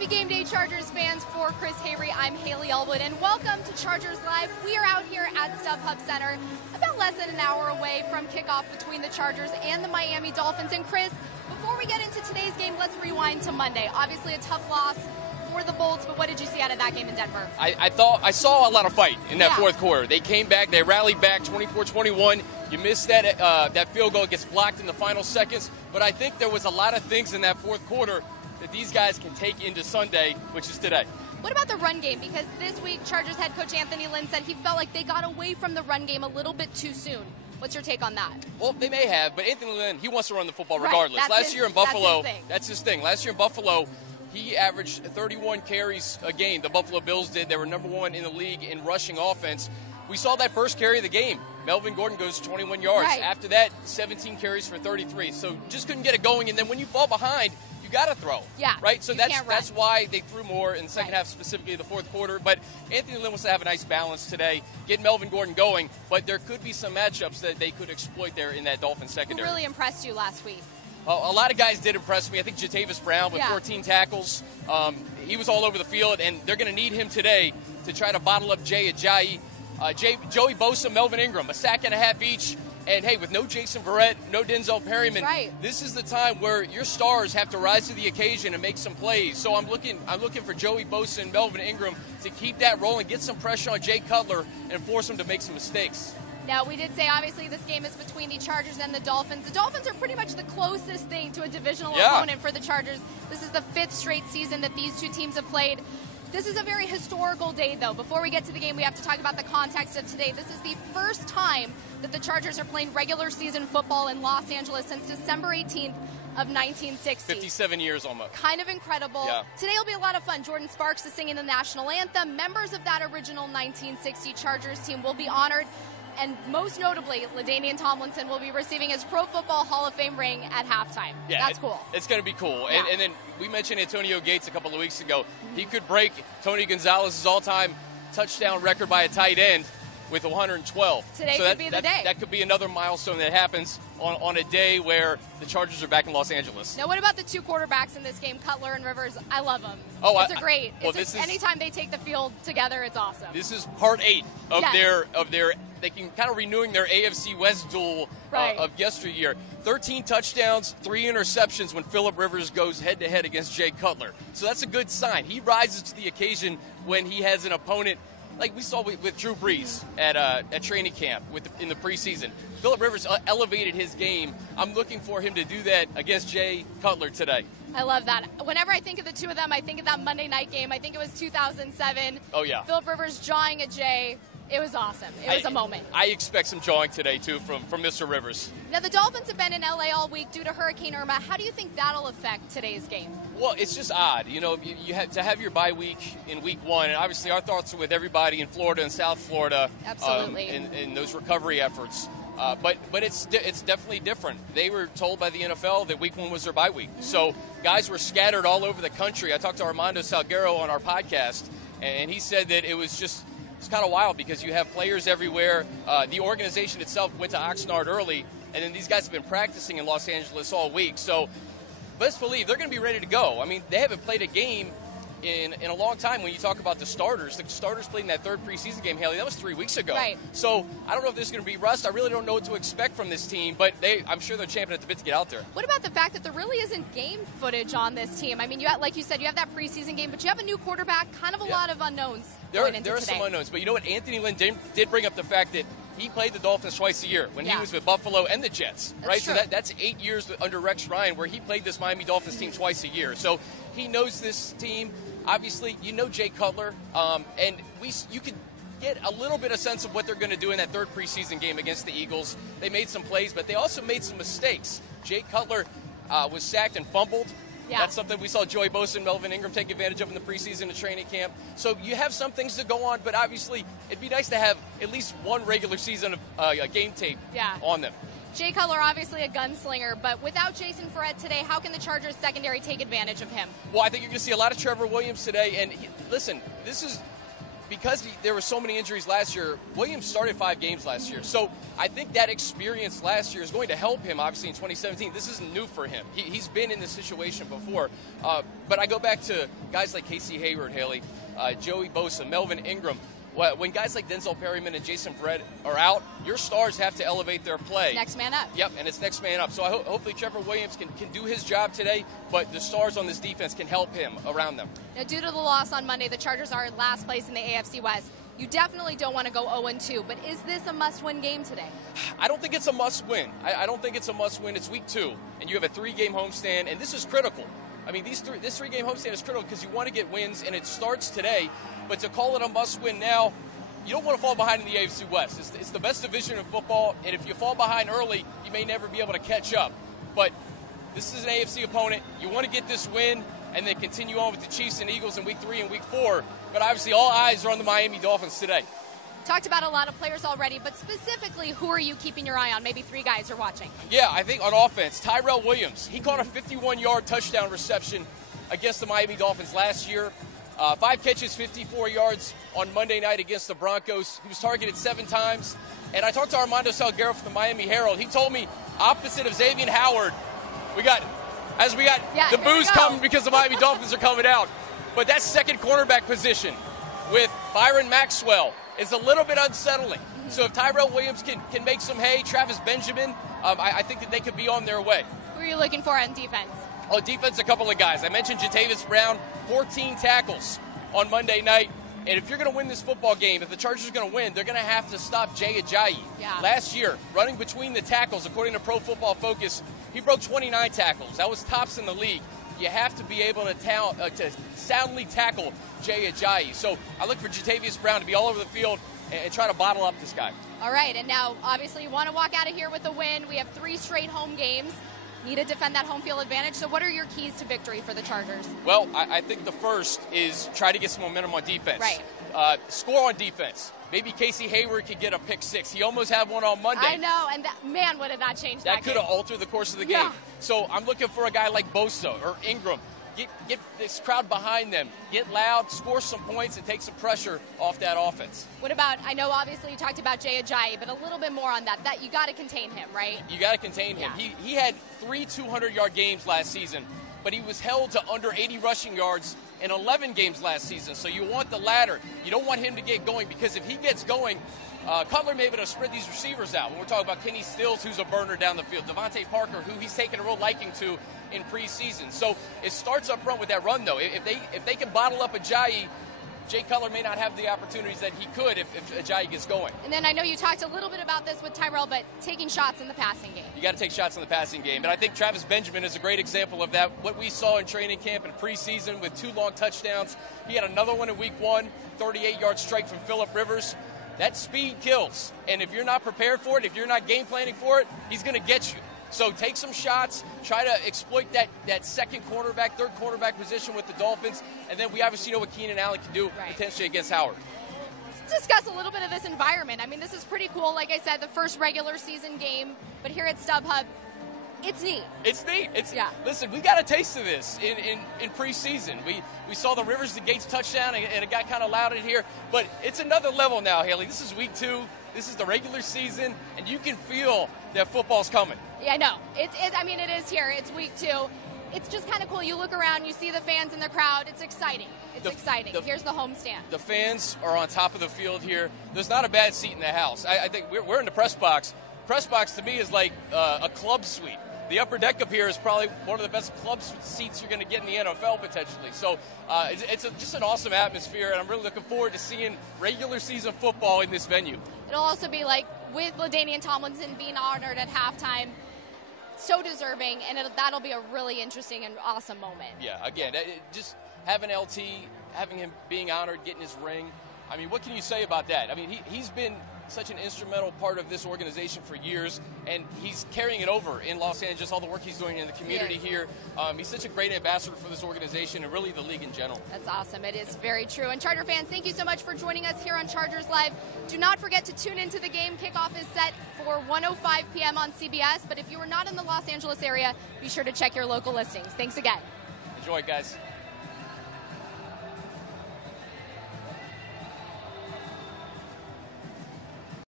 Happy game day, Chargers fans. For Chris Hayre, I'm Hayley Elwood, and welcome to Chargers Live. We are out here at StubHub Center, about less than an hour away from kickoff between the Chargers and the Miami Dolphins. And Chris, before we get into today's game, let's rewind to Monday. Obviously a tough loss for the Bolts, but what did you see out of that game in Denver? I saw a lot of fight in that fourth quarter. They came back, they rallied back 24-21. You missed that field goal, gets blocked in the final seconds. But I think there was a lot of things in that fourth quarter that these guys can take into Sunday, which is today. What about the run game? Because this week, Chargers head coach Anthony Lynn said he felt like they got away from the run game a little bit too soon. What's your take on that? Well, they may have, but Anthony Lynn, he wants to run the football regardless. Last year in Buffalo, that's his thing. Last year in Buffalo, he averaged 31 carries a game. The Buffalo Bills did. They were number one in the league in rushing offense. We saw that first carry of the game. Melvin Gordon goes 21 yards. Right. After that, 17 carries for 33. So just couldn't get it going. And then when you fall behind, you got to throw. Yeah. Right? So that's why they threw more in the second half, specifically the fourth quarter. But Anthony Lynn wants to have a nice balance today, get Melvin Gordon going. But there could be some matchups that they could exploit there in that Dolphins secondary. Who really impressed you last week? A lot of guys did impress me. I think Jatavis Brown with 14 tackles. He was all over the field, and they're going to need him today to try to bottle up Jay Ajayi. Joey Bosa, Melvin Ingram, a sack and a half each. And, hey, with no Jason Verrett, no Denzel Perryman, this is the time where your stars have to rise to the occasion and make some plays. So I'm looking for Joey Bosa and Melvin Ingram to keep that rolling, get some pressure on Jay Cutler, and force him to make some mistakes. Now, we did say, obviously, this game is between the Chargers and the Dolphins. The Dolphins are pretty much the closest thing to a divisional opponent for the Chargers. This is the fifth straight season that these two teams have played. This is a very historical day, though. Before we get to the game, we have to talk about the context of today. This is the first time that the Chargers are playing regular season football in Los Angeles since December 18th of 1960. 57 years almost. Kind of incredible. Yeah. Today will be a lot of fun. Jordan Sparks is singing the national anthem. Members of that original 1960 Chargers team will be honored. And most notably, LaDainian Tomlinson will be receiving his Pro Football Hall of Fame ring at halftime. Yeah, that's cool. It's going to be cool. Yeah. And then we mentioned Antonio Gates a couple of weeks ago. He could break Tony Gonzalez's all-time touchdown record by a tight end with 112. Today could be the day. That could be another milestone that happens on a day where the Chargers are back in Los Angeles. Now, what about the two quarterbacks in this game, Cutler and Rivers? I love them. Anytime they take the field together, it's awesome. This is part 8 of their they can kind of renewing their AFC West duel of yesteryear. 13 touchdowns, 3 interceptions when Phillip Rivers goes head-to-head against Jay Cutler. So that's a good sign. He rises to the occasion when he has an opponent like we saw with Drew Brees at training camp in the preseason. Phillip Rivers elevated his game. I'm looking for him to do that against Jay Cutler today. I love that. Whenever I think of the two of them, I think of that Monday night game. I think it was 2007. Oh, yeah. Phillip Rivers jawing at Jay. It was awesome. It was a moment. I expect some jawing today, too, from Mr. Rivers. Now, the Dolphins have been in L.A. all week due to Hurricane Irma. How do you think that'll affect today's game? Well, it's just odd. You know, you have to have your bye week in week 1. And obviously our thoughts are with everybody in Florida and South Florida. Absolutely. In those recovery efforts. But it's definitely different. They were told by the NFL that week 1 was their bye week. Mm-hmm. So guys were scattered all over the country. I talked to Armando Salguero on our podcast, and he said that it's kind of wild because you have players everywhere. The organization itself went to Oxnard early, and then these guys have been practicing in Los Angeles all week. So let's believe they're going to be ready to go. I mean, they haven't played a game in a long time. When you talk about the starters played in that third preseason game, Haley, that was 3 weeks ago. Right. So I don't know if there's going to be rust. I really don't know what to expect from this team, but I'm sure they're champing at the bit to get out there. What about the fact that there really isn't game footage on this team? I mean, like you said, you have that preseason game, but you have a new quarterback, kind of a lot of unknowns. There are some unknowns, but you know what? Anthony Lynn did bring up the fact that he played the Dolphins twice a year when he was with Buffalo and the Jets, right? True. So that's 8 years under Rex Ryan where he played this Miami Dolphins team twice a year. So he knows this team. Obviously, you know Jay Cutler, and you could get a little bit of sense of what they're going to do in that third preseason game against the Eagles. They made some plays, but they also made some mistakes. Jay Cutler was sacked and fumbled. Yeah. That's something we saw Joey Bosa and Melvin Ingram take advantage of in the preseason and training camp. So you have some things to go on, but obviously it'd be nice to have at least one regular season of game tape on them. Jay Cutler, obviously a gunslinger, but without Jason Verrett today, how can the Chargers secondary take advantage of him? Well, I think you're going to see a lot of Trevor Williams today. And listen, because there were so many injuries last year, Williams started 5 games last year. So I think that experience last year is going to help him, obviously, in 2017. This isn't new for him. He's been in this situation before. But I go back to guys like Casey Hayward, Hayley, Joey Bosa, Melvin Ingram. When guys like Denzel Perryman and Jason Verrett are out, your stars have to elevate their play. Next man up. Yep, and it's next man up. So hopefully Trevor Williams can do his job today, but the stars on this defense can help him around them. Now, due to the loss on Monday, the Chargers are in last place in the AFC West. You definitely don't want to go 0-2, but is this a must-win game today? I don't think it's a must-win. I don't think it's a must-win. It's week 2, and you have a 3-game homestand, and this is critical. I mean, this 3-game homestand is critical because you want to get wins, and it starts today. But to call it a must-win now, you don't want to fall behind in the AFC West. It's the best division in football, and if you fall behind early, you may never be able to catch up. But this is an AFC opponent. You want to get this win and then continue on with the Chiefs and Eagles in week 3 and week 4. But obviously all eyes are on the Miami Dolphins today. Talked about a lot of players already, but specifically, who are you keeping your eye on? Maybe 3 guys you're watching. Yeah, I think on offense, Tyrell Williams. He caught a 51-yard touchdown reception against the Miami Dolphins last year. 5 catches, 54 yards on Monday night against the Broncos. He was targeted 7 times. And I talked to Armando Salguero from the Miami Herald. He told me, opposite of Xavier Howard, we got the booze coming because the Miami Dolphins are coming out. But that second cornerback position with Byron Maxwell is a little bit unsettling. Mm-hmm. So if Tyrell Williams can make some hay, Travis Benjamin, I think that they could be on their way. Who are you looking for on defense? Oh, defense, a couple of guys. I mentioned Jatavis Brown, 14 tackles on Monday night. And if you're going to win this football game, if the Chargers are going to win, they're going to have to stop Jay Ajayi. Yeah. Last year, running between the tackles, according to Pro Football Focus, he broke 29 tackles. That was tops in the league. You have to be able to soundly tackle Jay Ajayi. So I look for Jatavius Brown to be all over the field and try to bottle up this guy. All right, and now obviously you want to walk out of here with a win. We have 3 straight home games. Need to defend that home field advantage. So what are your keys to victory for the Chargers? Well, I think the first is try to get some momentum on defense. Right. Score on defense. Maybe Casey Hayward could get a pick 6. He almost had one on Monday. I know, and man, would it not change that could have altered the course of the game. So I'm looking for a guy like Bosa or Ingram. Get this crowd behind them. Get loud, score some points, and take some pressure off that offense. What about, I know obviously you talked about Jay Ajayi, but a little bit more on that. That you got to contain him, right? You got to contain him. He had 3 200-yard games last season, but he was held to under 80 rushing yards in 11 games last season. So you want the latter. You don't want him to get going, because if he gets going, Cutler may be able to spread these receivers out. When we're talking about Kenny Stills, who's a burner down the field, Devontae Parker, who he's taken a real liking to in preseason. So it starts up front with that run, though. If they can bottle up Ajayi, Jay Cutler may not have the opportunities that he could if Ajayi gets going. And then I know you talked a little bit about this with Tyrell, but taking shots in the passing game. You got to take shots in the passing game. And I think Travis Benjamin is a great example of that. What we saw in training camp and preseason with 2 long touchdowns. He had another one in week 1, 38-yard strike from Phillip Rivers. That speed kills. And if you're not prepared for it, if you're not game planning for it, he's going to get you. So take some shots, try to exploit that second cornerback, third cornerback position with the Dolphins, and then we obviously know what Keenan Allen can do potentially against Howard. Let's discuss a little bit of this environment. I mean, this is pretty cool. Like I said, the first regular season game, but here at StubHub, it's neat. It's neat. Listen, we got a taste of this in preseason. We saw the Rivers to Gates touchdown, and it got kind of loud in here. But it's another level now, Hayley. This is week 2. This is the regular season, and you can feel that football's coming. Yeah, I know. I mean, it is here. It's week 2. It's just kind of cool. You look around, you see the fans in the crowd. It's exciting. It's exciting. Here's the homestand. The fans are on top of the field here. There's not a bad seat in the house. I think we're in the press box. Press box to me is like a club suite. The upper deck up here is probably one of the best club seats you're going to get in the NFL potentially. So it's just an awesome atmosphere, and I'm really looking forward to seeing regular season football in this venue. It'll also be like with LaDainian Tomlinson being honored at halftime. So deserving, and that'll be a really interesting and awesome moment. Yeah, again, just having LT, having him being honored, getting his ring. I mean, what can you say about that? I mean, he's been such an instrumental part of this organization for years, and he's carrying it over in Los Angeles, all the work he's doing in the community here. He's such a great ambassador for this organization and really the league in general. That's awesome. It is very true. And Charger fans, thank you so much for joining us here on Chargers Live. Do not forget to tune into the game. Kickoff is set for 1:05 p.m. on CBS, but if you are not in the Los Angeles area, be sure to check your local listings. Thanks again. Enjoy, guys.